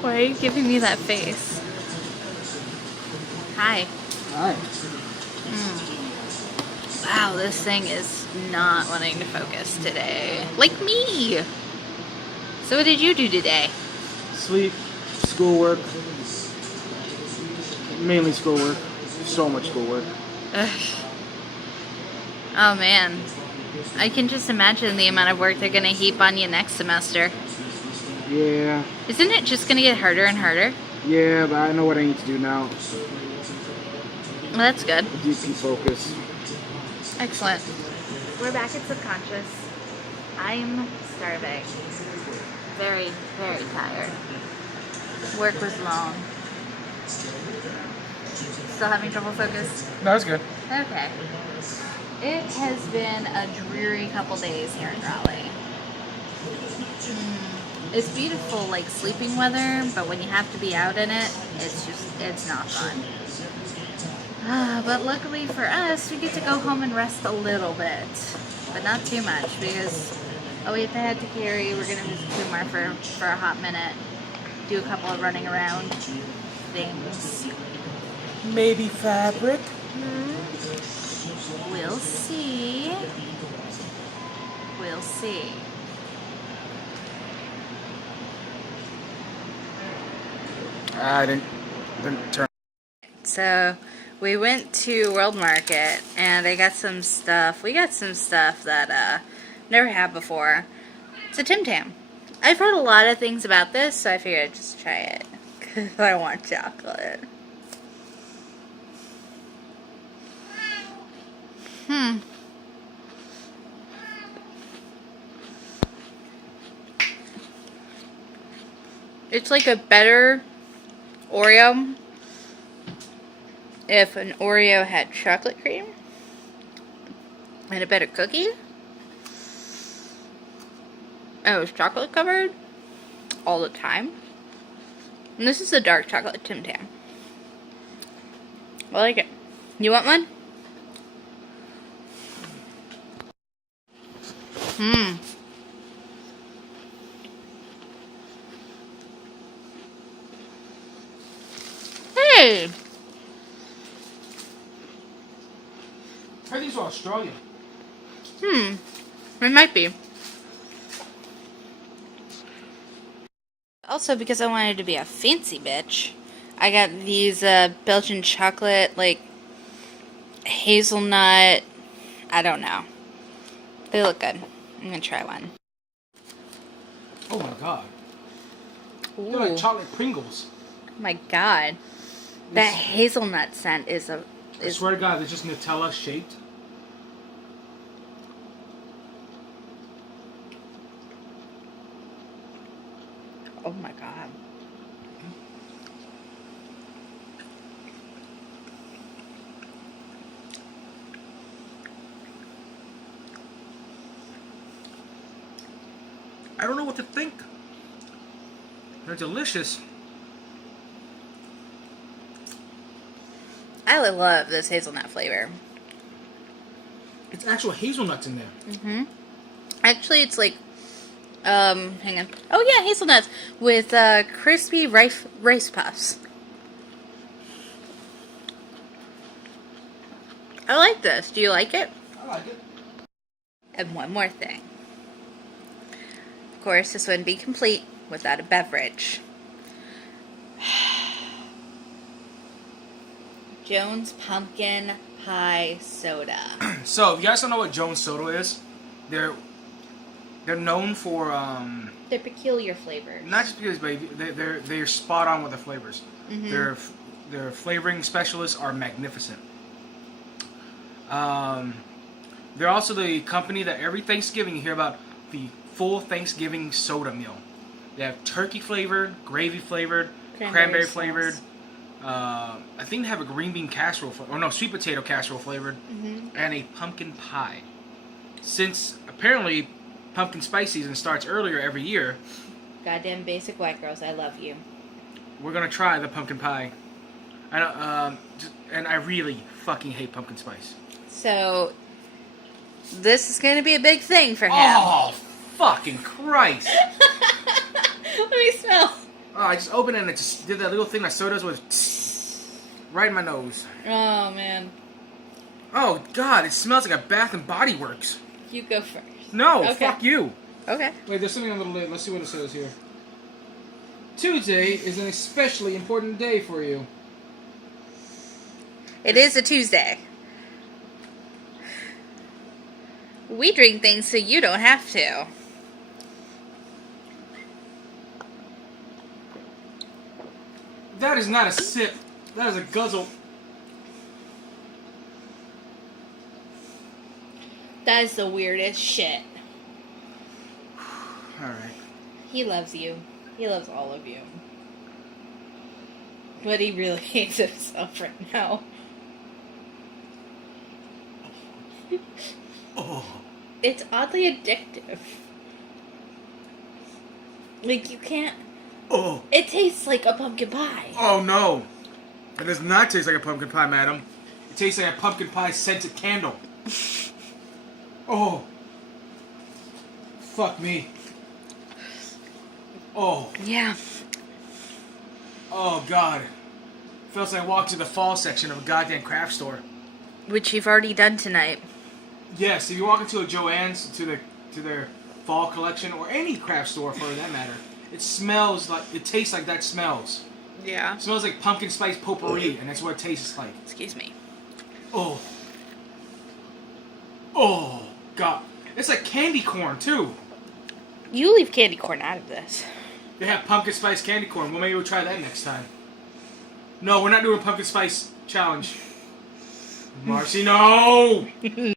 Why are you giving me that face? Hi. Hi. Wow, this thing is not wanting to focus today. Like me! So what did you do today? Sleep, schoolwork, mainly schoolwork. So much schoolwork. Ugh. Oh man. I can just imagine the amount of work they're gonna heap on you next semester. Yeah, Isn't it just gonna get harder and harder? yeah, but I know what I need to do now. Well, that's good. DP focus. Excellent. We're back at Subconscious. I'm starving. Very, very tired. Work was long. Still having trouble focus? No, that's good. Okay. It has been a dreary couple days here in Raleigh. It's beautiful, like sleeping weather, but when you have to be out in it, it's not fun. But luckily for us, we get to go home and rest a little bit, but not too much because we have to head to Cary. We're gonna visit Kumar for a hot minute, do a couple of running around things. Maybe fabric. We'll see. We'll see. I didn't turn. So we went to World Market and I got some stuff. We got some stuff that never had before. It's a Tim Tam. I've heard a lot of things about this, so I figured I'd just try it because I want chocolate. It's like a better Oreo if an Oreo had chocolate cream and a better cookie. And it was chocolate covered all the time. And this is a dark chocolate Tim Tam. I like it. You want one? Hey! I think these are Australian. It might be. Also, because I wanted to be a fancy bitch, I got these Belgian chocolate, like, hazelnut, I don't know. They look good. I'm gonna try one. Oh my god. Ooh. They're like chocolate Pringles. My god. That hazelnut scent is I swear to God, they're just Nutella shaped. oh my god. I don't know what to think. They're delicious. I love this hazelnut flavor. It's actual hazelnuts in there. Actually, it's like, hang on. Oh yeah, hazelnuts with crispy rice puffs. I like this. Do you like it? I like it. And one more thing. Of course, this wouldn't be complete without a beverage. Jones Pumpkin Pie Soda. So, if you guys don't know what Jones Soda is, they're known for They're peculiar flavors. not just because, but they're spot on with the flavors. Their flavoring specialists are magnificent. They're also the company that every Thanksgiving you hear about the full Thanksgiving soda meal. They have turkey flavored, gravy flavored, cranberry flavored. I think they have a green bean casserole, or no, sweet potato casserole flavored, and a pumpkin pie. Since apparently pumpkin spice season starts earlier every year, Goddamn basic white girls, I love you. we're gonna try the pumpkin pie. And I really fucking hate pumpkin spice. So, this is going to be a big thing for him. Oh, fucking Christ! Let me smell. Oh, I just opened it and it just did that little thing that sodas was right in my nose. Oh, man. Oh, God, it smells like a Bath and Body Works. You go first. No, Okay. fuck you. Okay. Wait, there's something on the lid. Let's see what it says here. Tuesday is an especially important day for you. It is a Tuesday. We drink things so you don't have to. That is not a sip. That is a guzzle. That is the weirdest shit. Alright. He loves you. He loves all of you. But he really hates himself right now. Oh. It's oddly addictive. Like, you can't... Oh. It tastes like a pumpkin pie. Oh, no. It does not taste like a pumpkin pie, madam. It tastes like a pumpkin pie scented candle. Oh. Fuck me. Oh. Yeah. Oh, God. Feels like I walked to the fall section of a goddamn craft store. Which you've already done tonight. Yes, if you walk into a Joann's, to their fall collection, or any craft store for that matter, it smells like, it tastes like that smells. Yeah. It smells like pumpkin spice potpourri, and that's what it tastes like. Excuse me. Oh. Oh, God. It's like candy corn, too. You leave candy corn out of this. They have pumpkin spice candy corn. Well, maybe we'll try that next time. No, we're not doing pumpkin spice challenge. Marcy, no!